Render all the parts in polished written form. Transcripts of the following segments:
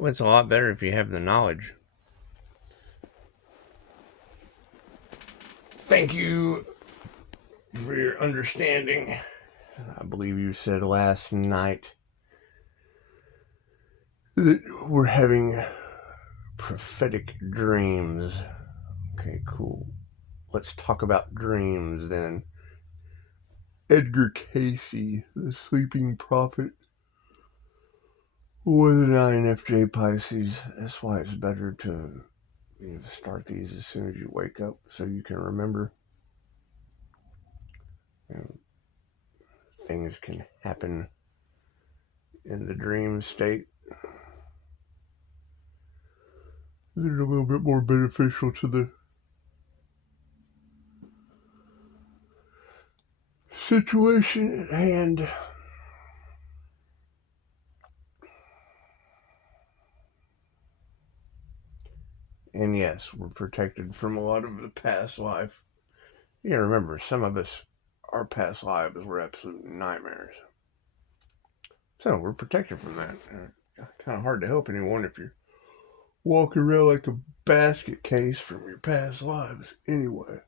Well, it's a lot better if you have the knowledge. Thank you for your understanding. I believe you said last night that we're having prophetic dreams. Okay, cool. Let's talk about dreams then. Edgar Casey, the sleeping prophet, was an INFJ Pisces. That's why it's better to start these as soon as you wake up so you can remember. You know, things can happen in the dream state that are a little bit more beneficial to the situation at hand. And yes, we're protected from a lot of the past life. You gotta remember, some of us, our past lives were absolute nightmares. So we're protected from that. Kind of hard to help anyone if you're walking around like a basket case from your past lives. Anyway.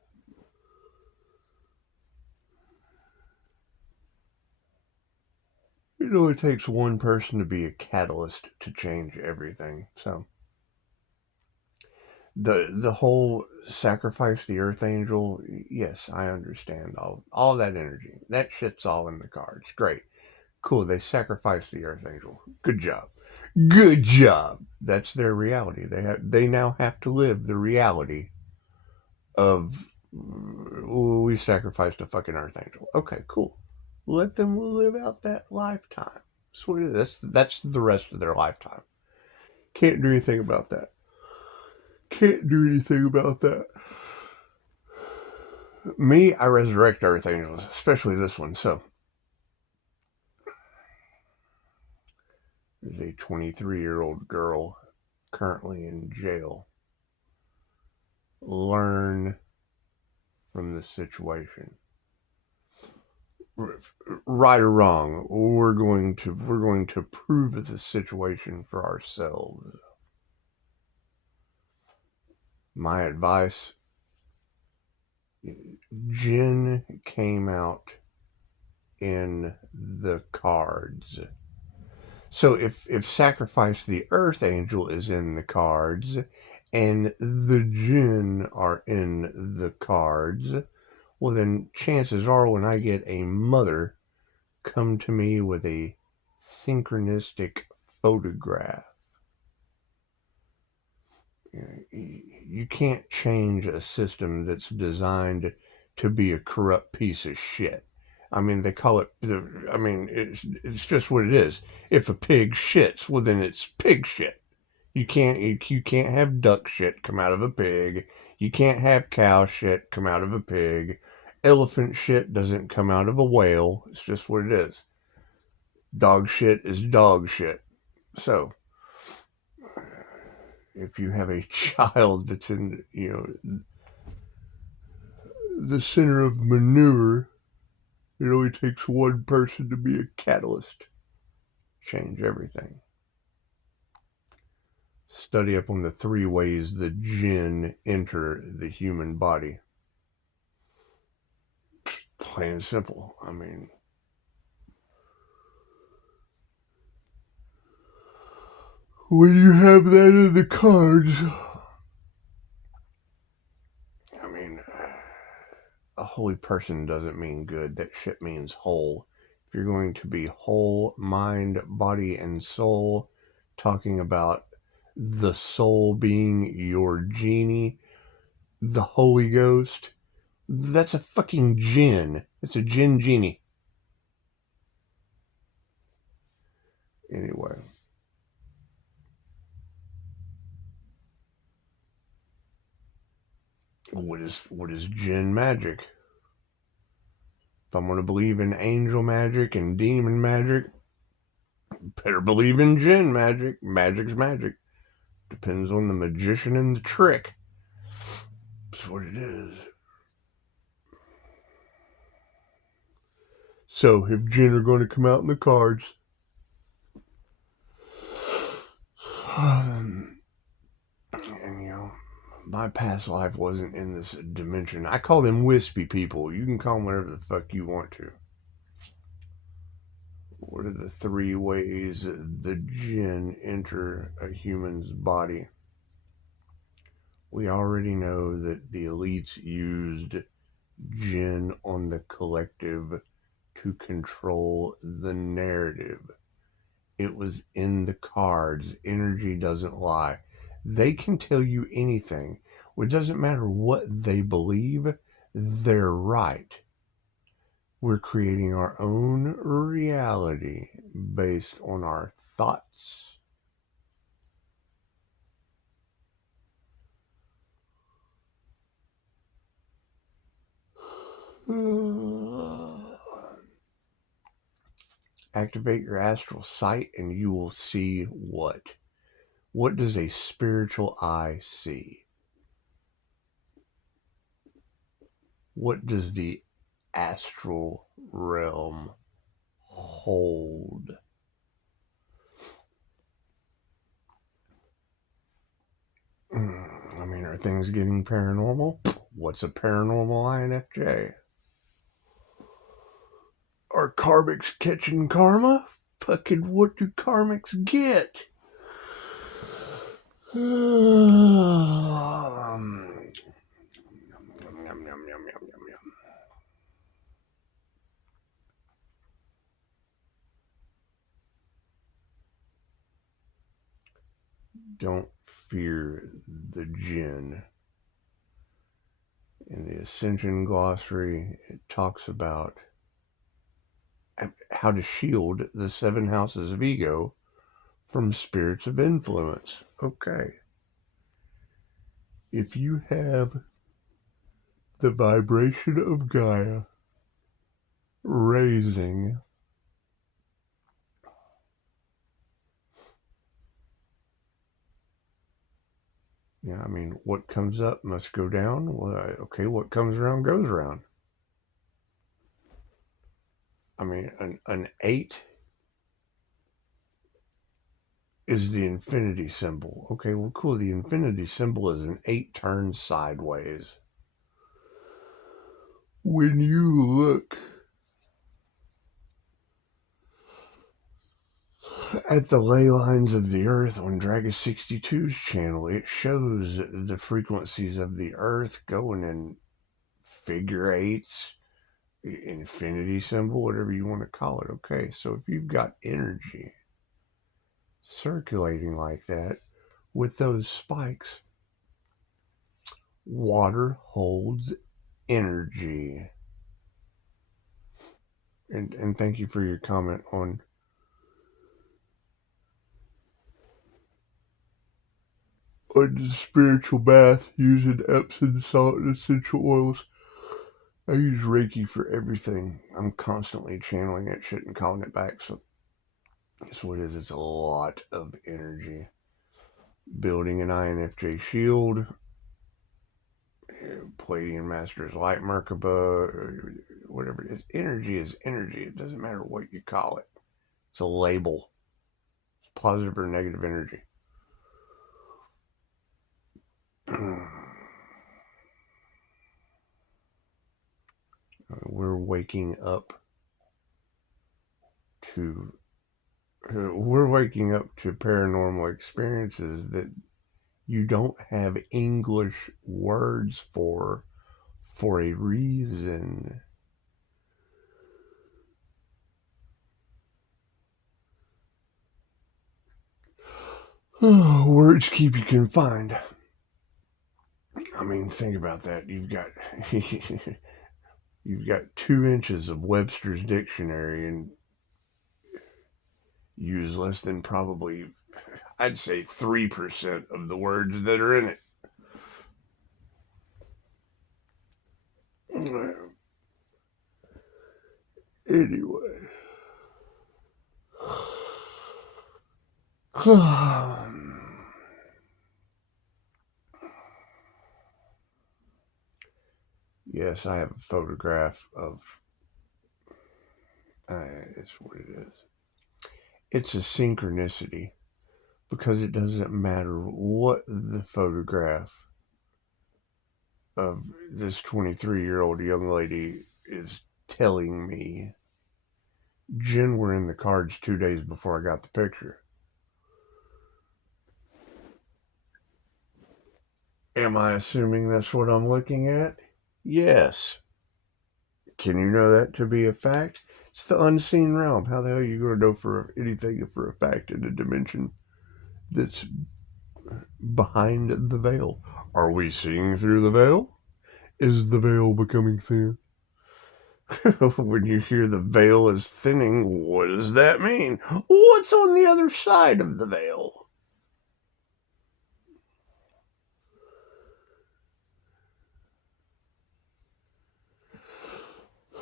It only takes one person to be a catalyst to change everything. So the whole sacrifice the earth angel, yes, I understand all that energy. That shit's all in the cards. Great. Cool, they sacrificed the earth angel. Good job. Good job. That's their reality. They now have to live the reality of we sacrificed a fucking earth angel. Okay, cool. Let them live out that lifetime. That's what it is. That's the rest of their lifetime. Can't do anything about that. Can't do anything about that. Me, I resurrect earth angels, especially this one. So there's a 23-year-old girl currently in jail. Learn from the situation. Right or wrong, we're going to prove the situation for ourselves. My advice: Jinn came out in the cards. So if sacrifice the earth angel is in the cards and the jinn are in the cards, well then chances are when I get a mother come to me with a synchronistic photograph, you can't change a system that's designed to be a corrupt piece of shit. I mean, they call it. I mean, it's just what it is. If a pig shits, well, then it's pig shit. You can't have duck shit come out of a pig. You can't have cow shit come out of a pig. Elephant shit doesn't come out of a whale. It's just what it is. Dog shit is dog shit. So, if you have a child that's in, the center of manure, it only takes one person to be a catalyst. Change everything. Study up on the 3 ways the jinn enter the human body. Plain and simple. I mean, when you have that in the cards, I mean, a holy person doesn't mean good. That shit means whole. If you're going to be whole, mind, body, and soul, talking about the soul being your genie, the Holy Ghost, that's a fucking jinn. It's a jinn genie. Anyway. What is jinn magic? If I'm going to believe in angel magic and demon magic, better believe in jinn magic. Magic's magic. Depends on the magician and the trick. That's what it is. So, if jinn are going to come out in the cards, my past life wasn't in this dimension. I call them wispy people. You can call them whatever the fuck you want to. What are the 3 ways the jinn enter a human's body? We already know that the elites used jinn on the collective to control the narrative. It was in the cards. Energy doesn't lie. They can tell you anything. It doesn't matter what they believe, they're right. We're creating our own reality based on our thoughts. Activate your astral sight and you will see what? What does a spiritual eye see? What does the astral realm hold? I mean, are things getting paranormal? What's a paranormal INFJ? Are karmics catching karma? Fucking what do karmics get? Don't fear the jinn. In the Ascension Glossary, it talks about how to shield the 7 houses of ego from spirits of influence. Okay. If you have the vibration of Gaia raising, yeah, I mean, what comes up must go down. Well, okay, what comes around goes around. I mean, an 8 is the infinity symbol. Okay, well, cool. The infinity symbol is an 8 turned sideways. When you look at the ley lines of the earth on Dragon 62's channel, it shows the frequencies of the earth going in figure 8s, infinity symbol, whatever you want to call it. Okay, so if you've got energy circulating like that with those spikes, water holds energy. And thank you for your comment on the spiritual bath using Epsom salt and essential oils. I use Reiki for everything. I'm constantly channeling that shit and calling it back. So that's what it is. It's a lot of energy. Building an INFJ shield, Palladian Master's Light Merkaba, whatever it is. Energy is energy. It doesn't matter what you call it. It's a label. It's positive or negative energy. We're waking up to paranormal experiences that you don't have English words for a reason. Words keep you confined. I mean, think about that. You've got 2 inches of Webster's dictionary and use less than probably, I'd say 3% of the words that are in it. Anyway. Yes, I have a photograph of, it's what it is. It's a synchronicity because it doesn't matter what the photograph of this 23-year-old young lady is telling me, Jen were in the cards 2 days before I got the picture. Am I assuming that's what I'm looking at? Yes. Can you know that to be a fact? It's the unseen realm. How the hell are you going to know for anything for a fact in a dimension that's behind the veil? Are we seeing through the veil? Is the veil becoming thin? When you hear the veil is thinning, what does that mean? What's on the other side of the veil?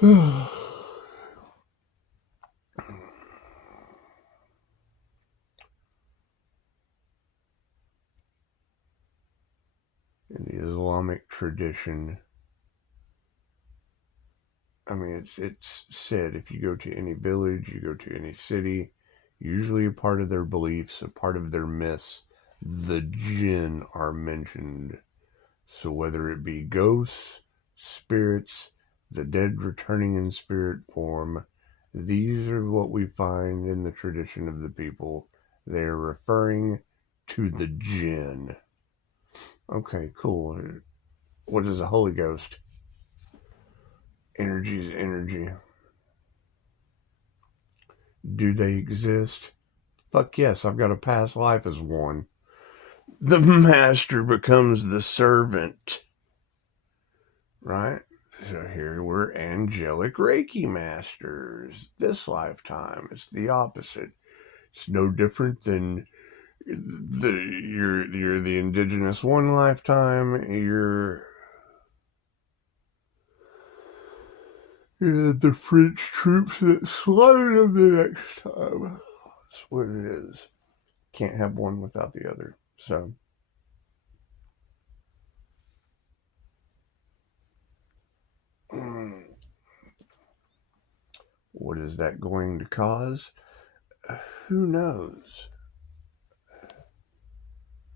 In the Islamic tradition, I mean, it's said if you go to any village, you go to any city, usually a part of their beliefs, a part of their myths, the jinn are mentioned. So whether it be ghosts, spirits, the dead returning in spirit form, these are what we find in the tradition of the people. They are referring to the jinn. Okay, cool. What is a Holy Ghost? Energy is energy. Do they exist? Fuck yes, I've got a past life as one. The master becomes the servant, right? So here we're angelic Reiki masters. This lifetime, it's the opposite. It's no different than you're the indigenous one lifetime. You're the French troops that slaughtered them the next time. That's what it is. Can't have one without the other. So, what is that going to cause? Who knows? I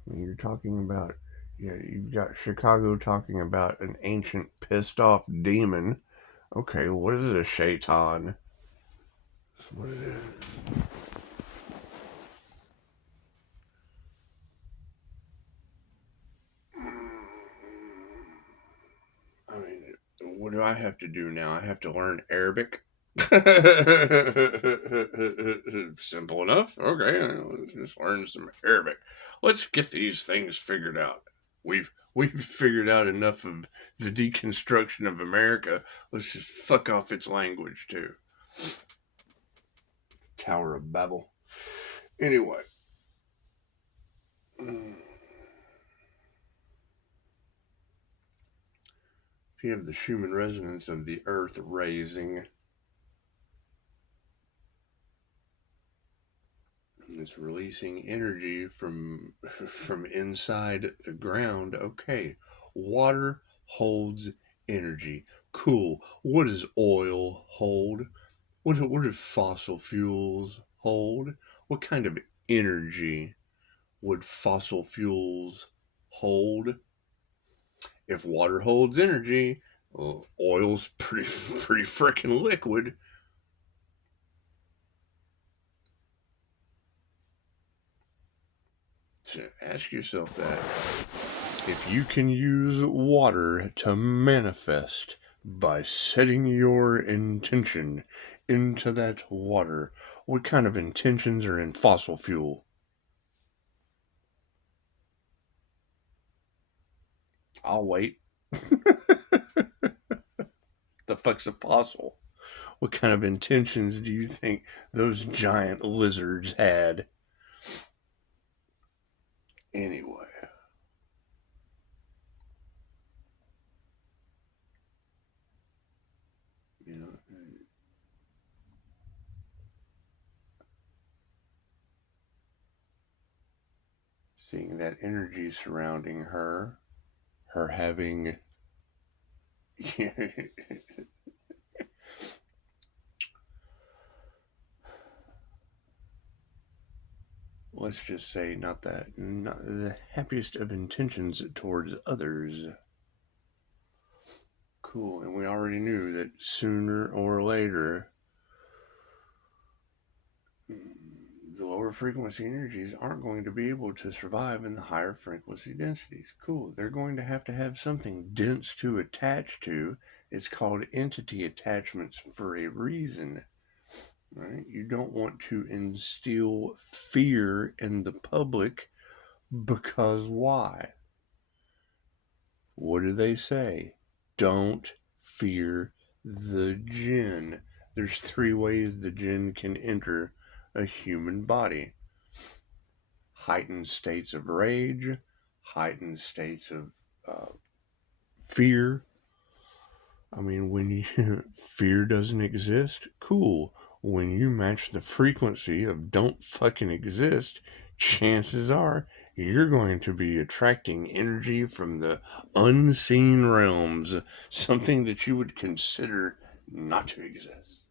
mean, you're talking about, you've got Chicago talking about an ancient pissed off demon. Okay, what is a shaitan? That's what it is. I mean, what do I have to do now? I have to learn Arabic? Simple enough. Okay, let's just learn some Arabic. Let's get these things figured out. We've figured out enough of the deconstruction of America. Let's just fuck off its language too. Tower of Babel. Anyway. If you have the Schumann resonance of the earth raising, it's releasing energy from inside the ground. Okay, water holds energy. Cool. What does oil hold? What do fossil fuels hold? What kind of energy would fossil fuels hold? If water holds energy, well, oil's pretty freaking liquid. So ask yourself that. If you can use water to manifest by setting your intention into that water, what kind of intentions are in fossil fuel? I'll wait. The fuck's a fossil? What kind of intentions do you think those giant lizards had? Anyway. You know, seeing that energy surrounding her, her having let's just say not the happiest of intentions towards others. Cool. And we already knew that sooner or later, the lower frequency energies aren't going to be able to survive in the higher frequency densities. Cool. They're going to have something dense to attach to. It's called entity attachments for a reason. Right? You don't want to instill fear in the public because why? What do they say? Don't fear the jinn. There's 3 ways the jinn can enter a human body: heightened states of rage, heightened states of fear. I mean, when you fear doesn't exist, cool. When you match the frequency of don't fucking exist, chances are you're going to be attracting energy from the unseen realms, something that you would consider not to exist.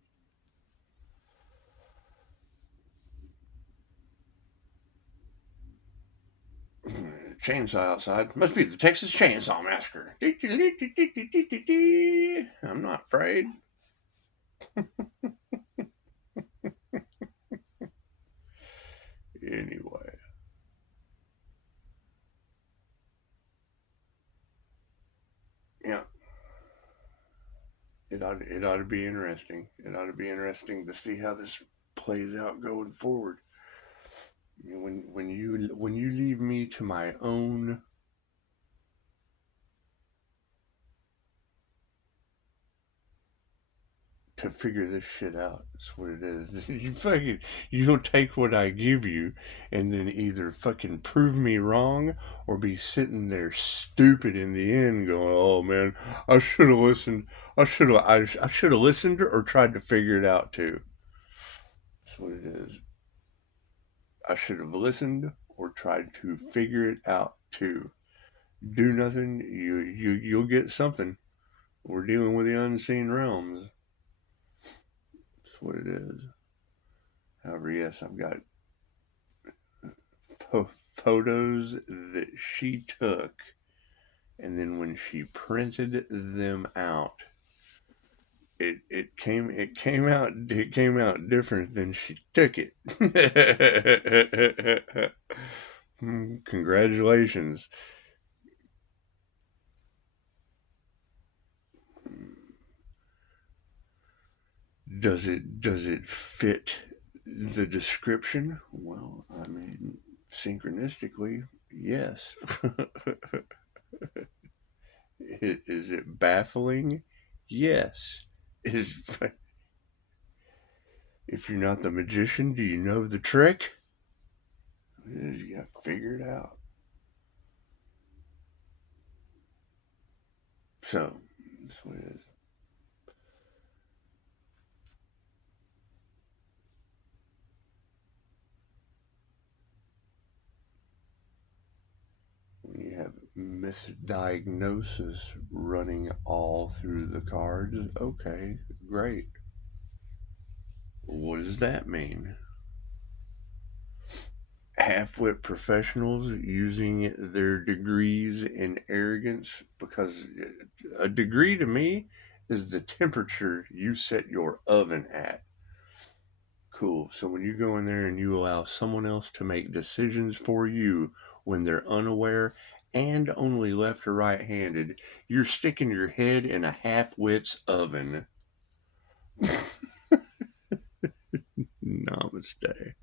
Chainsaw outside. Must be the Texas Chainsaw Massacre. I'm not afraid. Anyway. Yeah. It ought to be interesting. It ought to be interesting to see how this plays out going forward. When you leave me to my own to figure this shit out. That's what it is. You'll take what I give you and then either fucking prove me wrong or be sitting there stupid in the end going, oh man, I should have listened. I should have listened or tried to figure it out too. That's what it is. I should have listened or tried to figure it out too. Do nothing, you'll get something. We're dealing with the unseen realms. That's what it is. However, yes, I've got photos that she took, and then when she printed them out, it came out different than she took it. Congratulations. Does it fit the description? Well, I mean, synchronistically, yes. Is it baffling? Yes. Is if you're not the magician, do you know the trick? You got to figure it out. So that's what it is. When you have misdiagnosis running all through the cards, okay, great. What does that mean? Half-wit professionals using their degrees in arrogance, because a degree to me is the temperature you set your oven at. Cool. So when you go in there and you allow someone else to make decisions for you when they're unaware and only left or right handed, you're sticking your head in a half-wit's oven. Namaste.